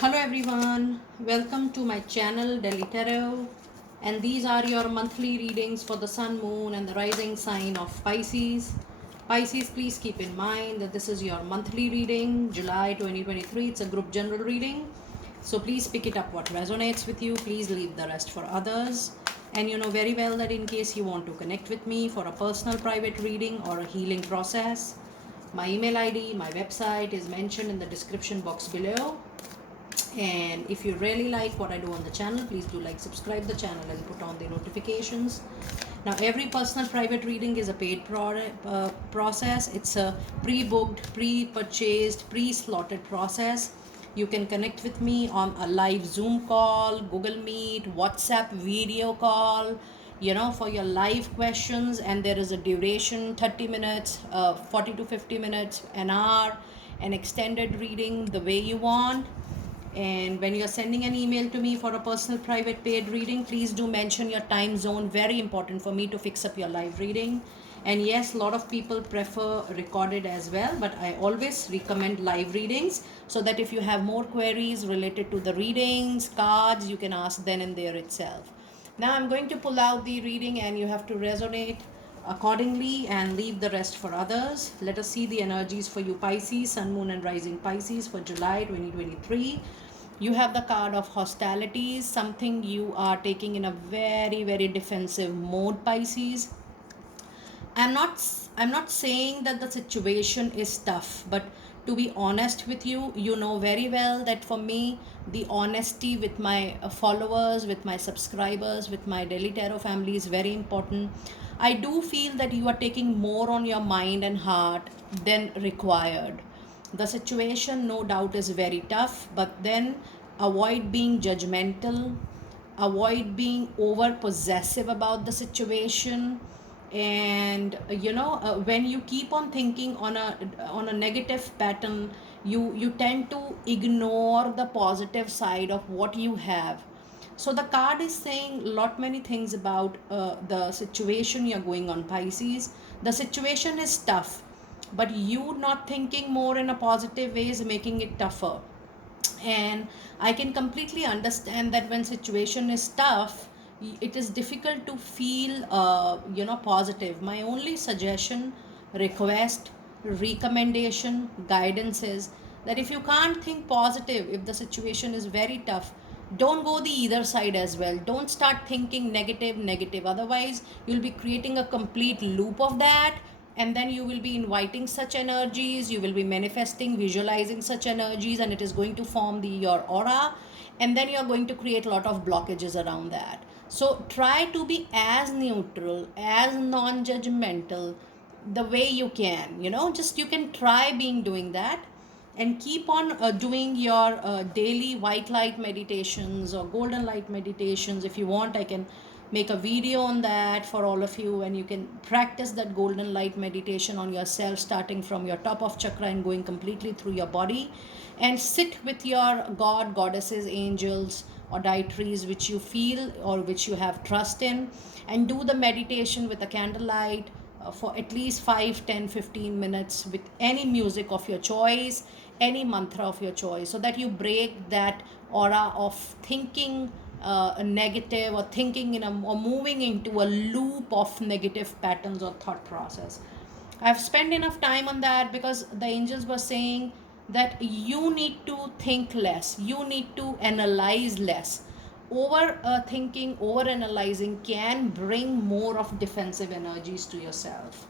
Hello everyone, welcome to my channel Delhi Tarot, and these are your monthly readings for the sun, moon and the rising sign of Pisces. Pisces, please keep in mind that this is your monthly reading, July 2023. It's a group general reading. So please pick it up what resonates with you. Please leave the rest for others. And you know very well that in case you want to connect with me for a personal private reading or a healing process, my email ID, my website is mentioned in the description box below. And if you really like what I do on the channel, please do like, subscribe the channel and put on the notifications. Now every personal private reading is a paid process. It's a pre-booked, pre-purchased, pre-slotted process. You can connect with me on a live Zoom call, Google Meet, WhatsApp video call, for your live questions. And there is a duration, 30 minutes, 40 to 50 minutes, an hour, an extended reading, the way you want. And when you're sending an email to me for a personal private paid reading, please do mention your time zone. Very important for me to fix up your live reading. And yes, a lot of people prefer recorded as well, but I always recommend live readings so that if you have more queries related to the readings, cards, you can ask then and there itself. Now I'm going to pull out the reading and you have to resonate accordingly and leave the rest for others. Let us see the energies for you Pisces, Sun, Moon and Rising Pisces for July 2023. You have the card of hostilities, something you are taking in a very, very defensive mode, Pisces. I'm not I'm not saying that the situation is tough, but to be honest with you, you know very well that for me, the honesty with my followers, with my subscribers, with my Daily Tarot family is very important. I do feel that you are taking more on your mind and heart than required. The situation, no doubt, is very tough, but then avoid being judgmental, avoid being over possessive about the situation. And when you keep on thinking on a negative pattern, you tend to ignore the positive side of what you have. So the card is saying lot many things about the situation you're going on, Pisces. The situation is tough, but you not thinking more in a positive way is making it tougher. And I can completely understand that when situation is tough, it is difficult to feel positive. My only suggestion, request, recommendation, guidance is that if you can't think positive, if the situation is very tough, don't go the either side as well. Don't start thinking negative. Otherwise you'll be creating a complete loop of that, and then you will be inviting such energies, you will be manifesting, visualizing such energies, and it is going to form your aura, and then you're going to create a lot of blockages around that. So try to be as neutral, as non-judgmental the way you can. Just you can try being doing that, and keep on doing your daily white light meditations or golden light meditations. If you want, I can make a video on that for all of you, and you can practice that golden light meditation on yourself, starting from your top of chakra and going completely through your body. And sit with your god, goddesses, angels or deities which you feel or which you have trust in, and do the meditation with a candlelight for at least 5, 10, 15 minutes with any music of your choice, any mantra of your choice, so that you break that aura of thinking negative, or thinking or moving into a loop of negative patterns or thought process. I've spent enough time on that because the angels were saying that you need to think less, you need to analyze less. Over thinking, over analyzing can bring more of defensive energies to yourself.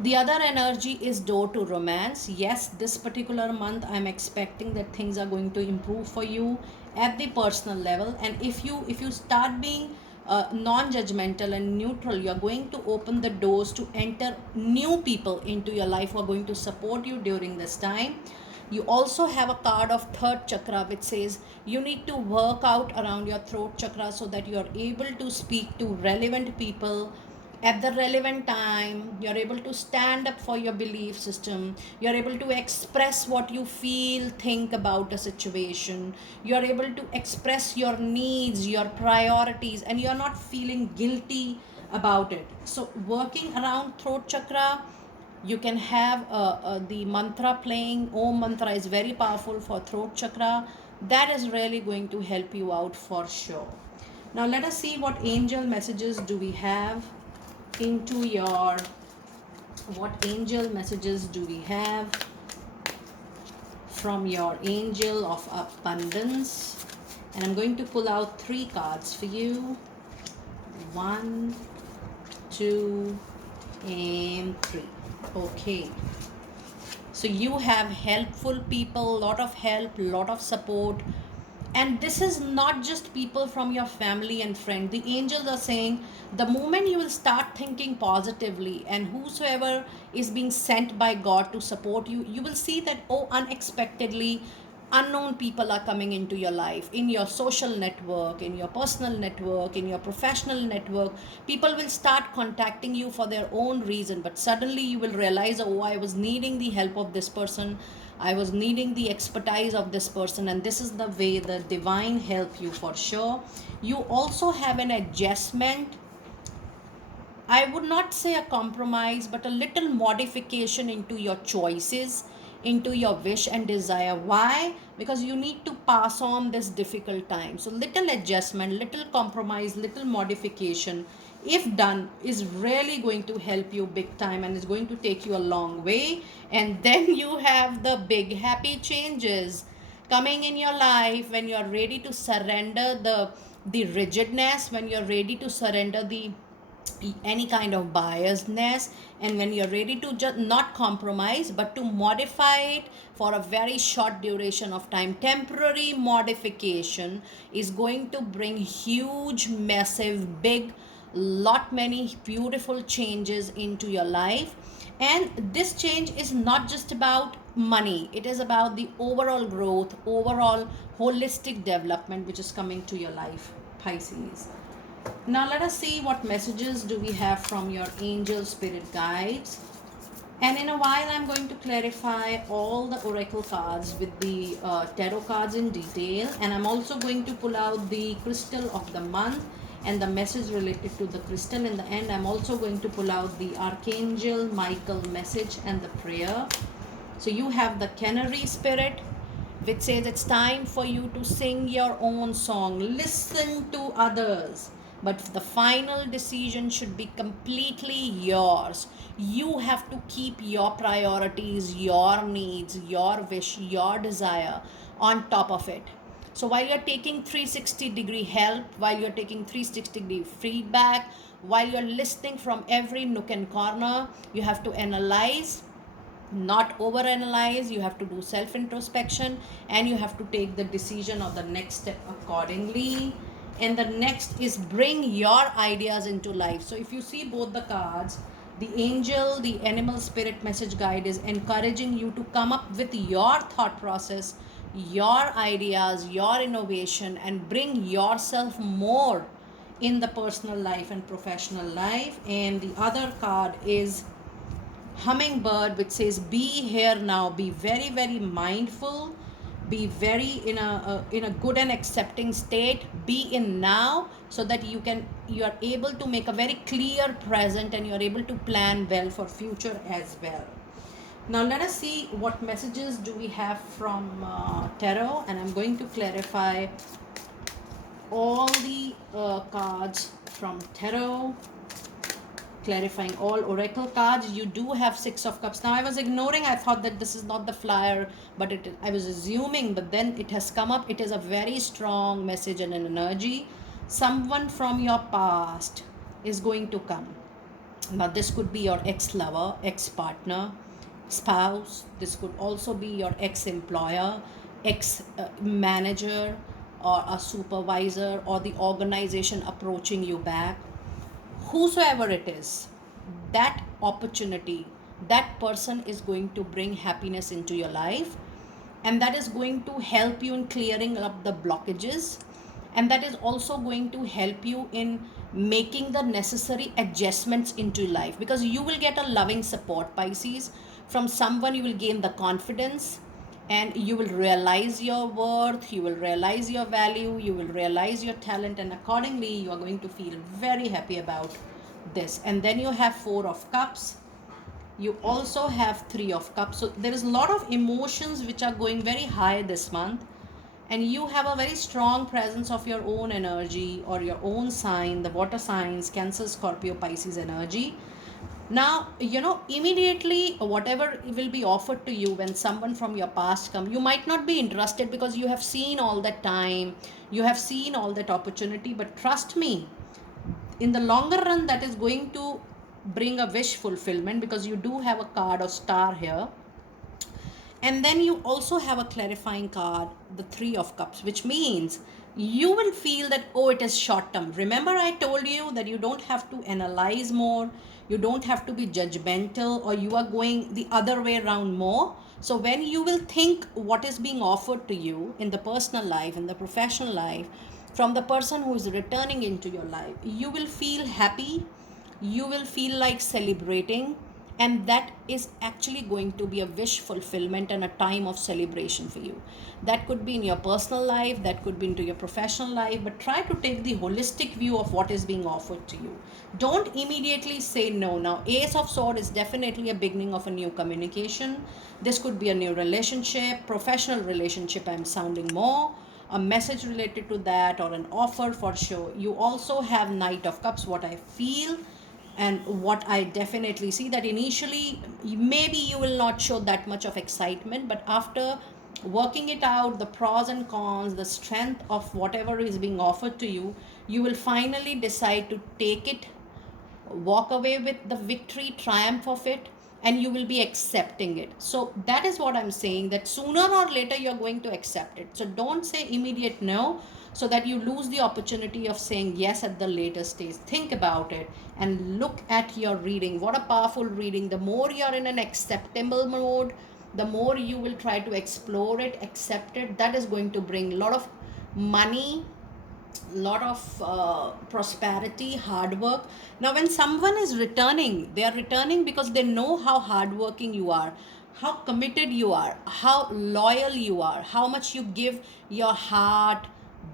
The other energy is door to romance. Yes, this particular month I'm expecting that things are going to improve for you at the personal level. And if you start being non-judgmental and neutral, you're going to open the doors to enter new people into your life who are going to support you during this time. You also have a card of third chakra which says you need to work out around your throat chakra so that you are able to speak to relevant people at the relevant time. You're able to stand up for your belief system, you're able to express what you feel, think about a situation, you're able to express your needs, your priorities, and you're not feeling guilty about it. So working around throat chakra, You can have the mantra playing. Om mantra is very powerful for throat chakra. That is really going to help you out for sure. Now let us see what angel messages do we have into your, what angel messages do we have from your angel of abundance. And I'm going to pull out 3 cards for you. 1, 2, and 3. Okay, so you have helpful people, lot of help, lot of support. And this is not just people from your family and friend. The angels are saying the moment you will start thinking positively, and whosoever is being sent by God to support you, you will see that, oh, unexpectedly unknown people are coming into your life, in your social network, in your personal network, in your professional network. People will start contacting you for their own reason, but suddenly you will realize, oh, I was needing the help of this person, I was needing the expertise of this person, and this is the way the divine help you for sure. You also have an adjustment. I would not say a compromise, but a little modification into your choices, into your wish and desire. Why? Because you need to pass on this difficult time. So, little adjustment, little compromise, little modification, if done, is really going to help you big time and is going to take you a long way. And then you have the big happy changes coming in your life when you are ready to surrender the rigidness, when you're ready to surrender the any kind of biasness, and when you're ready to just not compromise but to modify it for a very short duration of time. Temporary modification is going to bring huge, massive, big, lot many beautiful changes into your life. And this change is not just about money, it is about the overall growth, overall holistic development which is coming to your life, Pisces. Now let us see what messages do we have from your angel spirit guides. And in a while I'm going to clarify all the oracle cards with the tarot cards in detail. And I'm also going to pull out the crystal of the month and the message related to the crystal. In the end, I'm also going to pull out the Archangel Michael message and the prayer. So you have the canary spirit, which says it's time for you to sing your own song. Listen to others, but the final decision should be completely yours. You have to keep your priorities, your needs, your wish, your desire on top of it. So while you're taking 360-degree help, while you're taking 360-degree feedback, while you're listening from every nook and corner, you have to analyze, not overanalyze. You have to do self introspection, and you have to take the decision of the next step accordingly. And the next is bring your ideas into life. So if you see both the cards, the angel, the animal spirit message guide is encouraging you to come up with your thought process, your ideas, your innovation, and bring yourself more in the personal life and professional life. And the other card is hummingbird, which says be here now, be very, very mindful, be very in a good and accepting state, be in now, so that you are able to make a very clear present, and you are able to plan well for future as well. Now let us see what messages do we have from tarot, and I'm going to clarify all the cards from tarot, clarifying all oracle cards. You do have 6 of cups. Now I was ignoring, I thought that this is not the flyer, but I was assuming, but then it has come up. It is a very strong message and an energy. Someone from your past is going to come. Now this could be your ex-lover, ex-partner, spouse. This could also be your ex-employer, ex-manager, or a supervisor, or the organization approaching you back. Whosoever it is, that opportunity, that person is going to bring happiness into your life, and that is going to help you in clearing up the blockages, and that is also going to help you in making the necessary adjustments into life, because you will get a loving support, Pisces, from someone. You will gain the confidence, and you will realize your worth, you will realize your value, you will realize your talent, and accordingly you are going to feel very happy about this. And then you have 4 of cups, You also have Three of Cups. So there is a lot of emotions which are going very high this month, and you have a very strong presence of your own energy or your own sign, the water signs, Cancer, Scorpio, Pisces energy. Now, immediately whatever will be offered to you when someone from your past come, you might not be interested because you have seen all that time, you have seen all that opportunity. But trust me, in the longer run, that is going to bring a wish fulfillment, because you do have a card of star here. And then you also have a clarifying card, the Three of Cups, which means you will feel that, oh, it is short term. Remember, I told you that you don't have to analyze more, you don't have to be judgmental, or you are going the other way around more. So when you will think what is being offered to you in the personal life, in the professional life, from the person who is returning into your life, you will feel happy, you will feel like celebrating, and that is actually going to be a wish fulfillment and a time of celebration for you. That could be in your personal life, that could be into your professional life, but try to take the holistic view of what is being offered to you. Don't immediately say no. Now, Ace of Sword is definitely a beginning of a new communication. This could be a new relationship, professional relationship, I'm sounding more, a message related to that, or an offer for sure. You also have Knight of Cups, what I feel and what I definitely see, that initially maybe you will not show that much of excitement, but after working it out, the pros and cons, the strength of whatever is being offered to you, you will finally decide to take it, walk away with the victory, triumph of it, and you will be accepting it. So that is what I'm saying, that sooner or later you're going to accept it. So don't say immediate no, so that you lose the opportunity of saying yes at the later stage. Think about it and look at your reading. What a powerful reading. The more you're in an acceptable mode, the more you will try to explore it, accept it. That is going to bring a lot of money, lot of prosperity, hard work. Now when someone is returning, they are returning because they know how hardworking you are, how committed you are, how loyal you are, how much you give your heart,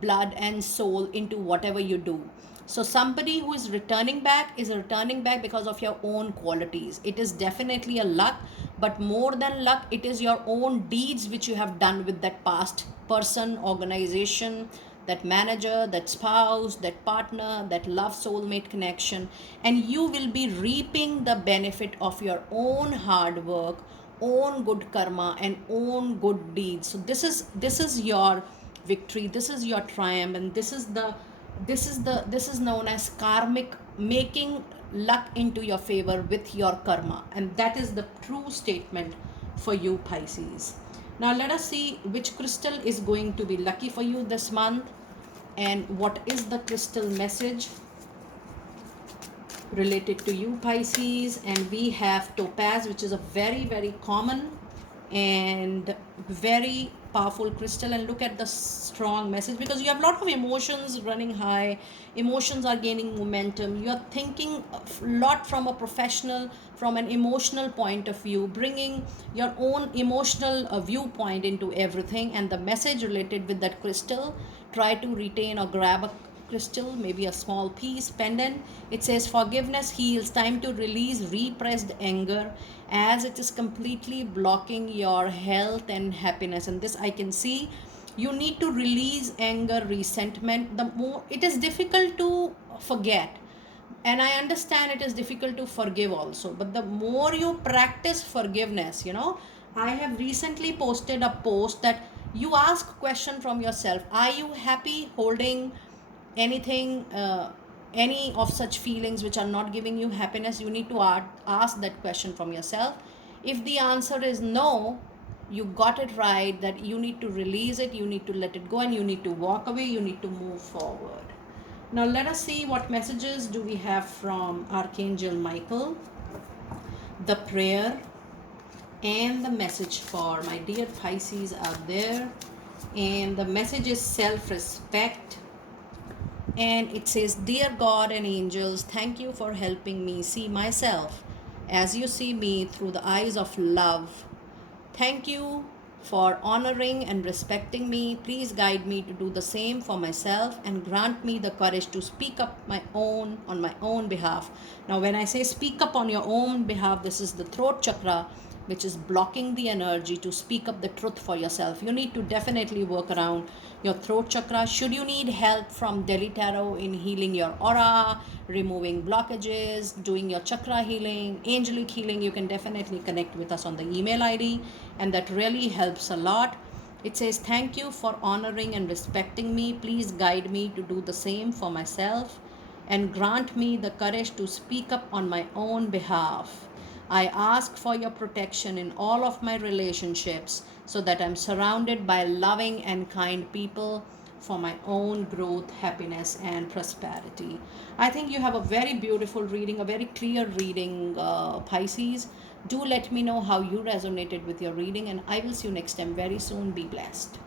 blood and soul into whatever you do. So somebody who is returning back because of your own qualities. It is definitely a luck, but more than luck, it is your own deeds which you have done with that past person, organization, that manager, that spouse, that partner, that love soulmate connection, and you will be reaping the benefit of your own hard work, own good karma, and own good deeds. So this is your victory, this is your triumph, and this is known as karmic, making luck into your favor with your karma, and that is the true statement for you, Pisces. Now let us see which crystal is going to be lucky for you this month, and what is the crystal message related to you, Pisces. And we have topaz, which is a very, very common and very powerful crystal. And look at the strong message, because you have a lot of emotions running high, emotions are gaining momentum, you are thinking a lot from a professional, from an emotional point of view, bringing your own emotional viewpoint into everything. And the message related with that crystal, try to retain or grab a crystal, maybe a small piece, pendant. It says forgiveness heals, time to release repressed anger, as it is completely blocking your health and happiness. And this I can see, you need to release anger, resentment. The more it is difficult to forget, and I understand it is difficult to forgive also, but the more you practice forgiveness, I have recently posted a post that you ask question from yourself, are you happy holding anything, any of such feelings which are not giving you happiness? You need to ask that question from yourself. If the answer is no, you got it right, that you need to release it, you need to let it go, and you need to walk away, you need to move forward. Now let us see what messages do we have from Archangel Michael, the prayer, and the message for my dear Pisces out there. And the message is self-respect. And it says, dear God and angels, thank you for helping me see myself as you see me through the eyes of love. Thank you for honoring and respecting me. Please guide me to do the same for myself and grant me the courage to speak up on my own behalf. Now, when I say speak up on your own behalf, this is the throat chakra, which is blocking the energy to speak up the truth for yourself. You need to definitely work around your throat chakra. Should you need help from Delhi Tarot in healing your aura, removing blockages, doing your chakra healing, angelic healing, you can definitely connect with us on the email ID, and that really helps a lot. It says, thank you for honoring and respecting me. Please guide me to do the same for myself and grant me the courage to speak up on my own behalf. I ask for your protection in all of my relationships so that I'm surrounded by loving and kind people for my own growth, happiness, and prosperity. I think you have a very beautiful reading, a very clear reading, Pisces. Do let me know how you resonated with your reading, and I will see you next time very soon. Be blessed.